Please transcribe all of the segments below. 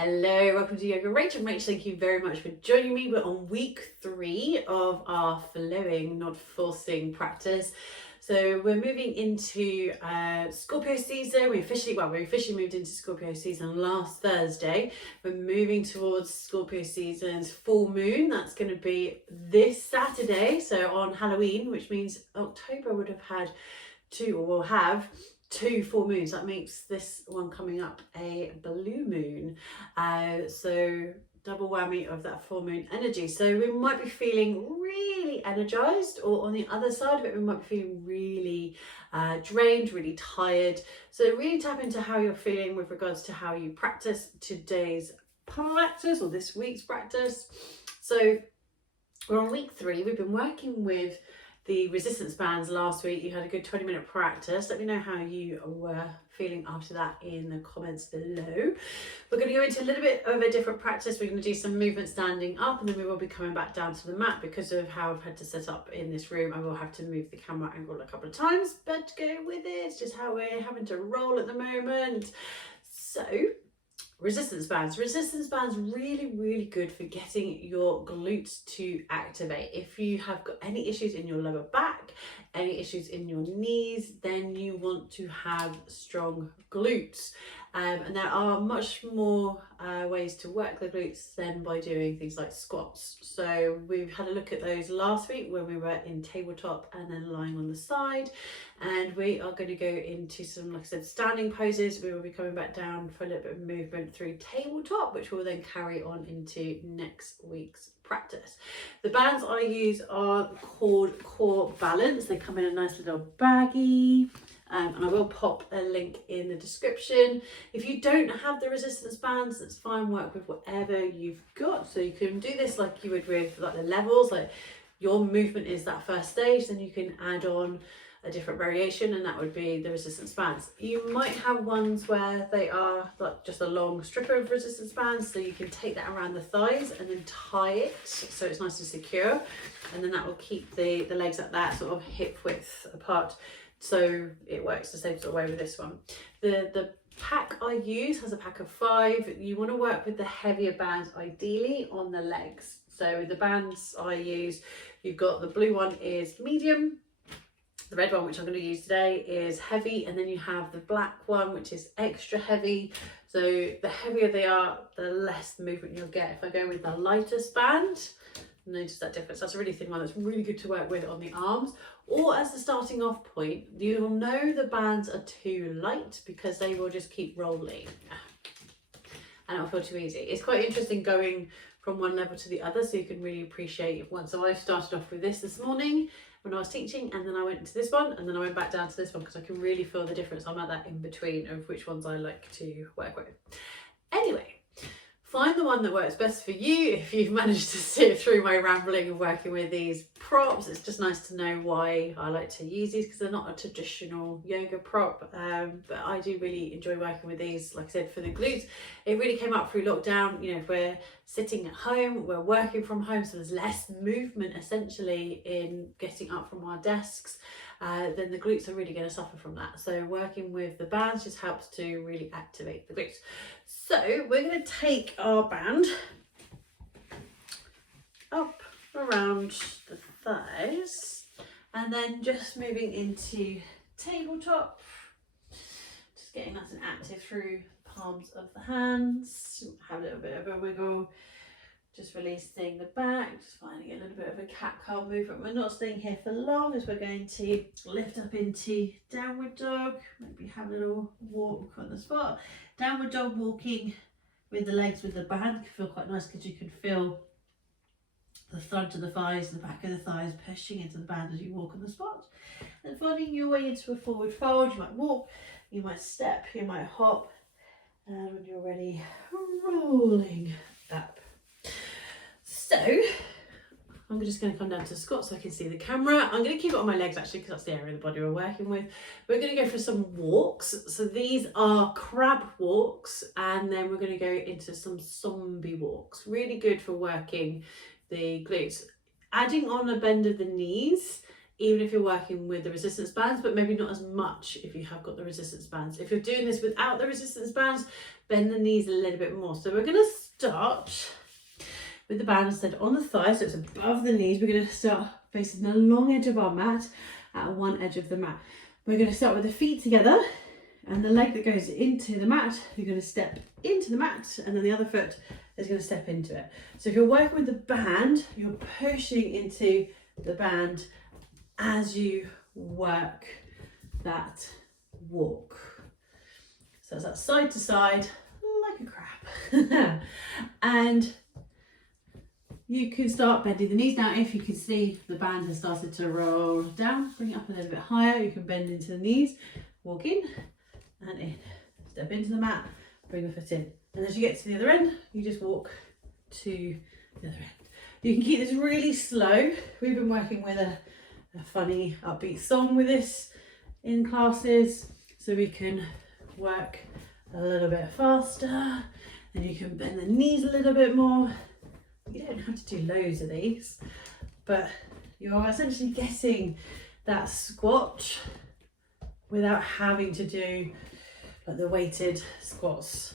Hello, welcome to Yoga Rach. I'm Rach. Thank you very much for joining me. We're on week 3 of our flowing, not forcing practice. So we're moving into Scorpio season. We officially moved into Scorpio season last Thursday. We're moving towards Scorpio season's full moon. That's going to be this Saturday. So on Halloween, which means October would have had will have 2 full moons. That makes this one coming up a blue moon. So double whammy of that full moon energy. So we might be feeling really energized, or on the other side of it, we might be feeling really drained, really tired. So really tap into how you're feeling with regards to how you practice today's practice or this week's practice. So we're on week 3. We've been working with the resistance bands last week. You had a good 20-minute practice. Let me know how you were feeling after that in the comments below. We're going to go into a little bit of a different practice. We're going to do some movement standing up, and then we will be coming back down to the mat. Because of how I've had to set up in this room, I will have to move the camera angle a couple of times, but go with it. It's just how we're having to roll at the moment. So resistance bands really good for getting your glutes to activate. If you have got any issues in your lower back, any issues in your knees, then you want to have strong glutes. And there are much more ways to work the glutes than by doing things like squats. So we've had a look at those last week when we were in tabletop and then lying on the side. And we are going to go into some, like I said, standing poses. We will be coming back down for a little bit of movement through tabletop, which will then carry on into next week's practice. The bands I use are called Core Balance. They come in a nice little baggie. And I will pop a link in the description. If you don't have the resistance bands, that's fine. Work with whatever you've got. So you can do this like you would with like the levels. Like your movement is that first stage, then you can add on a different variation, and that would be the resistance bands. You might have ones where they are like just a long strip of resistance bands, so you can take that around the thighs and then tie it so it's nice and secure, and then that will keep the legs at that sort of hip width apart. So it works the same sort of way with this one. The pack I use has a pack of 5. You want to work with the heavier bands ideally on the legs. So the bands I use, you've got the blue one is medium, the red one, which I'm going to use today, is heavy, and then you have the black one, which is extra heavy. So the heavier they are, the less movement you'll get. If I go with the lightest band, notice that difference. That's a really thin one that's really good to work with on the arms, or as the starting off point. You'll know the bands are too light because they will just keep rolling and it'll feel too easy. It's quite interesting going from one level to the other, so you can really appreciate one. So I started off with this morning when I was teaching, and then I went to this one, and then I went back down to this one because I can really feel the difference. I'm at that in between of which ones I like to work with. Anyway, find the one that works best for you. If you've managed to sit through my rambling of working with these props, it's just nice to know why I like to use these, because they're not a traditional yoga prop, but I do really enjoy working with these. Like I said, for the glutes, it really came up through lockdown. You know, if we're sitting at home, we're working from home, so there's less movement essentially in getting up from our desks, then the glutes are really going to suffer from that. So working with the bands just helps to really activate the glutes. So we're going to take our band up around the thighs, and then just moving into tabletop, just getting nice and active through the palms of the hands. Have a little bit of a wiggle, just releasing the back, just finding a little bit of a cat-cow movement. We're not staying here for long, as we're going to lift up into downward dog, maybe have a little walk on the spot. Downward dog walking with the legs with the band can feel quite nice, because you can feel the front of the thighs, the back of the thighs pushing into the band as you walk on the spot. And finding your way into a forward fold. You might walk, you might step, you might hop, and when you're ready, rolling up. So I'm just going to come down to squat so I can see the camera. I'm going to keep it on my legs actually, because that's the area of the body we're working with. We're going to go for some walks. So these are crab walks, and then we're going to go into some zombie walks. Really good for working the glutes. Adding on a bend of the knees even if you're working with the resistance bands, but maybe not as much if you have got the resistance bands. If you're doing this without the resistance bands, bend the knees a little bit more. So we're going to start with the band instead on the thigh, so it's above the knees. We're going to start facing the long edge of our mat at one edge of the mat. We're going to start with the feet together, and the leg that goes into the mat, you're going to step into the mat, and then the other foot is going to step into it. So if you're working with the band, you're pushing into the band as you work that walk. So it's that side to side, like a crab. And you can start bending the knees. Now, if you can see the band has started to roll down, bring it up a little bit higher. You can bend into the knees, walk in and in. Step into the mat, bring the foot in. And as you get to the other end, you just walk to the other end. You can keep this really slow. We've been working with a funny upbeat song with this in classes, so we can work a little bit faster, and you can bend the knees a little bit more. You don't have to do loads of these, but you're essentially getting that squat without having to do like the weighted squats.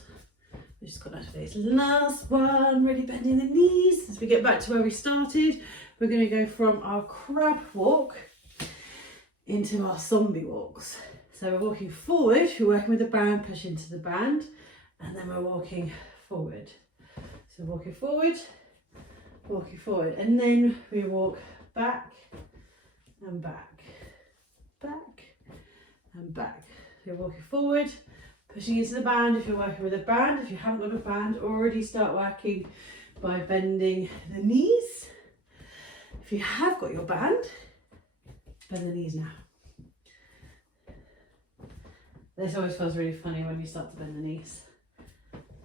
We just got that for this last one, really bending the knees. As we get back to where we started, we're going to go from our crab walk into our zombie walks. So we're walking forward, we're working with the band, push into the band, and then we're walking forward. So walking forward, and then we walk back and back, back and back. So you're walking forward, pushing into the band if you're working with a band. If you haven't got a band, already start working by bending the knees. If you have got your band, bend the knees now. This always feels really funny when you start to bend the knees,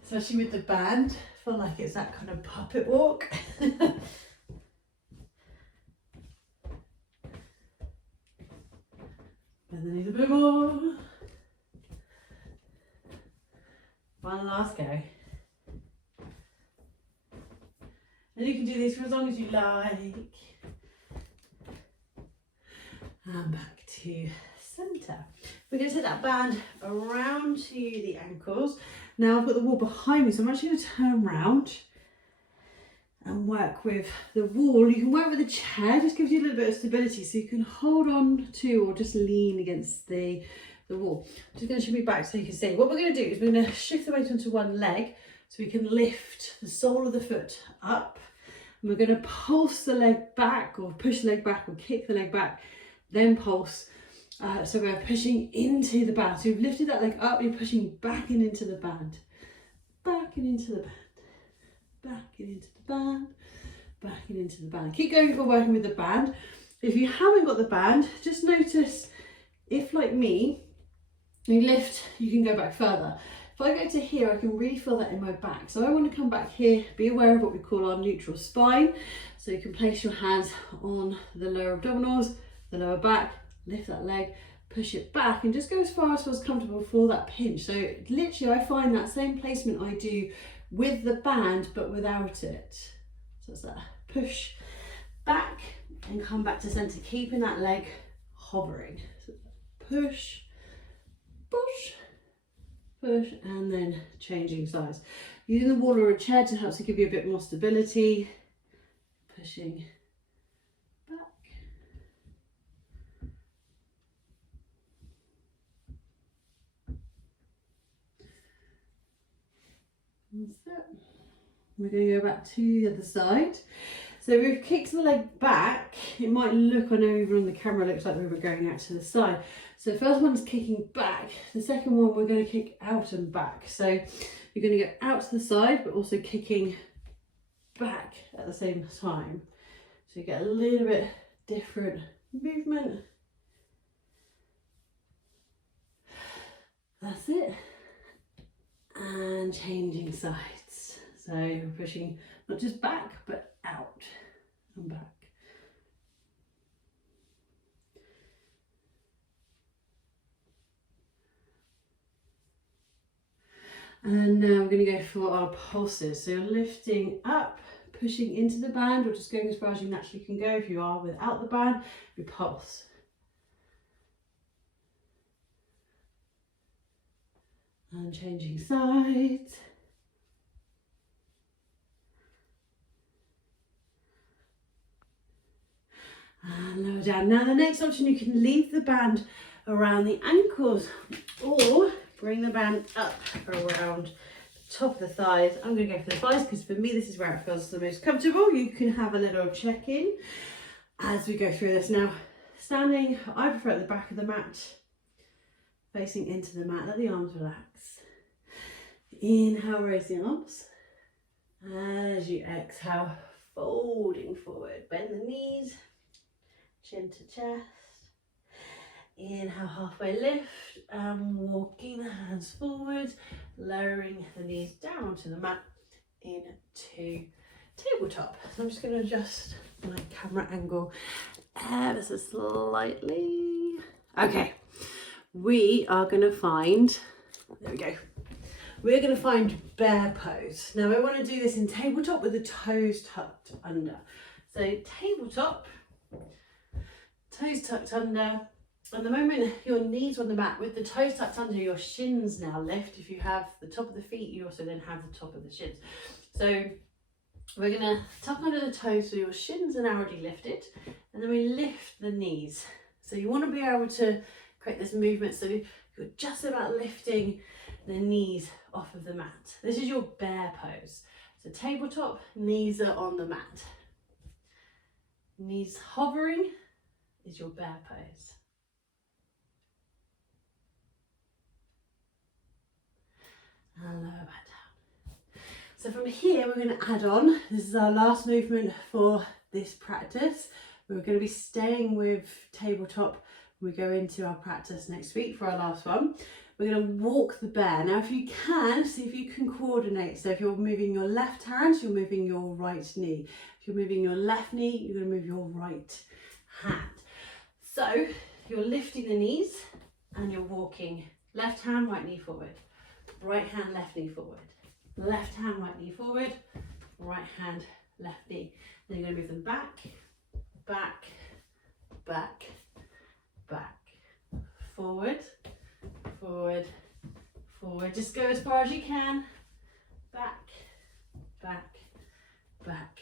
especially with the band. I feel like it's that kind of puppet walk. Bend the knees a bit more. One last go. And you can do this for as long as you like. And back to centre. We're going to take that band around to the ankles. Now I've got the wall behind me, so I'm actually going to turn around and work with the wall. You can work with the chair, just gives you a little bit of stability, so you can hold on to or just lean against the wall. I'm just going to shift me back so you can see. What we're going to do is we're going to shift the weight onto one leg so we can lift the sole of the foot up. And we're going to pulse the leg back, or push the leg back, or kick the leg back, then pulse. So we're pushing into the band. So you've lifted that leg up, you're pushing back and into the band. Back and into the band. Back and into the band. Back and into the band. Keep going if we're working with the band. If you haven't got the band, just notice if, like me, you lift, you can go back further. If I go to here, I can really feel that in my back. So I want to come back here, be aware of what we call our neutral spine. So you can place your hands on the lower abdominals, the lower back, lift that leg, push it back, and just go as far as feels comfortable for that pinch. So literally I find that same placement I do with the band but without it. So it's that push back and come back to centre, keeping that leg hovering. So push, push, push, and then changing sides. Using the wall or a chair to help to give you a bit more stability. Pushing back. That's it. We're going to go back to the other side. So we've kicked the leg back. It might look, I know even on the camera, it looks like we were going out to the side. So the first one's kicking back. The second one we're going to kick out and back. So you're going to go out to the side, but also kicking back at the same time. So you get a little bit different movement. That's it. And changing sides. So we're pushing not just back, but out and back. And now we're going to go for our pulses. So you're lifting up, pushing into the band or just going as far as you naturally can go. If you are without the band, you pulse. And changing sides. And lower down. Now the next option, you can leave the band around the ankles or bring the band up around the top of the thighs. I'm going to go for the thighs because for me this is where it feels the most comfortable. You can have a little check-in as we go through this. Now standing, I prefer at the back of the mat, facing into the mat. Let the arms relax. Inhale, raise the arms. As you exhale, folding forward, bend the knees, chin to chest. Inhale, halfway lift, and walking the hands forward, lowering the knees down onto the mat into tabletop. So I'm just going to adjust my camera angle ever so slightly. Okay, we are going to find, there we go. We're going to find bear pose. Now I want to do this in tabletop with the toes tucked under. So tabletop, toes tucked under. And the moment your knees on the mat with the toes tucked under, your shins now lift. If you have the top of the feet, you also then have the top of the shins. So we're going to tuck under the toes so your shins are now already lifted. And then we lift the knees. So you want to be able to create this movement so you're just about lifting the knees off of the mat. This is your bear pose. So tabletop, knees are on the mat. Knees hovering is your bear pose. And lower back down. So from here we're going to add on, this is our last movement for this practice. We're going to be staying with tabletop when we go into our practice next week for our last one. We're going to walk the bear. Now if you can, see if you can coordinate. So if you're moving your left hand, you're moving your right knee. If you're moving your left knee, you're going to move your right hand. So you're lifting the knees and you're walking left hand, right knee forward. Right hand, left knee forward. Left hand, right knee forward. Right hand, left knee. Then you're going to move them back, back, back, back. Forward, forward, forward. Just go as far as you can. Back, back, back,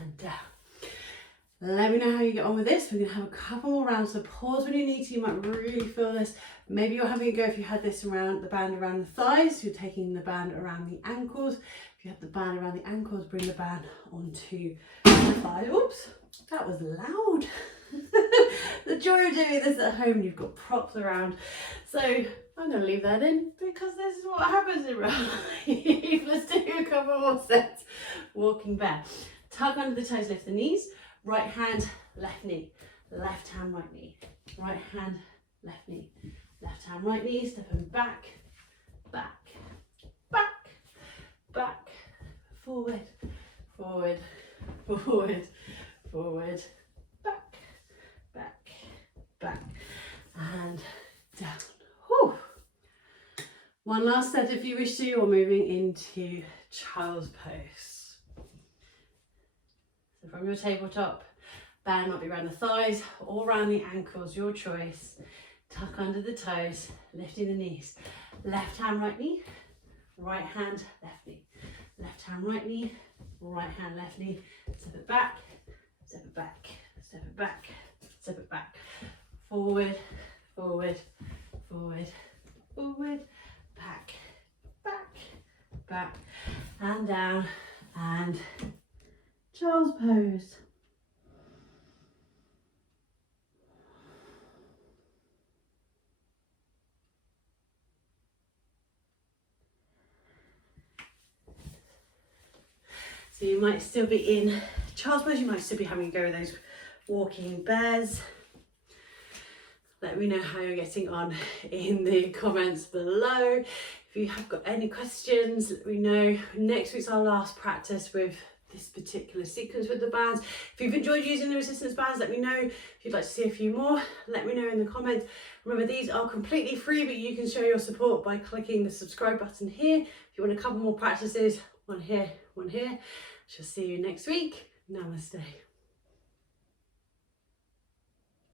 and down. Let me know how you get on with this. We're going to have a couple more rounds, so pause when you need to. You might really feel this. Maybe you're having a go if you had this around the band around the thighs, you're taking the band around the ankles. If you have the band around the ankles, bring the band onto the thighs. Oops, that was loud. The joy of doing this at home, you've got props around. So I'm going to leave that in because this is what happens in real life. Let's do a couple more sets. Walking bear. Tuck under the toes, lift the knees. Right hand, left knee. Left hand, right knee. Right hand, left knee. Left hand, right knee. Stepping back, back, back, back. Forward, forward, forward, forward. Back, back, back. And down. Whew. One last set if you wish to. You're moving into child's pose. So from your tabletop, band might be around the thighs or around the ankles, your choice. Tuck under the toes, lifting the knees. Left hand, right knee. Right hand, left knee. Left hand, right knee. Right hand, left knee. Step it back, step it back, step it back, step it back. Forward, forward, forward, forward, back, back, back, and down, and child's pose. So you might still be in child's pose, you might still be having a go with those walking bears. Let me know how you're getting on in the comments below. If you have got any questions, let me know. Next week's our last practice with this particular sequence with the bands. If you've enjoyed using the resistance bands, let me know. If you'd like to see a few more, let me know in the comments. Remember, these are completely free, but you can show your support by clicking the subscribe button here. If you want a couple more practices, one here, Shall see you next week. Namaste.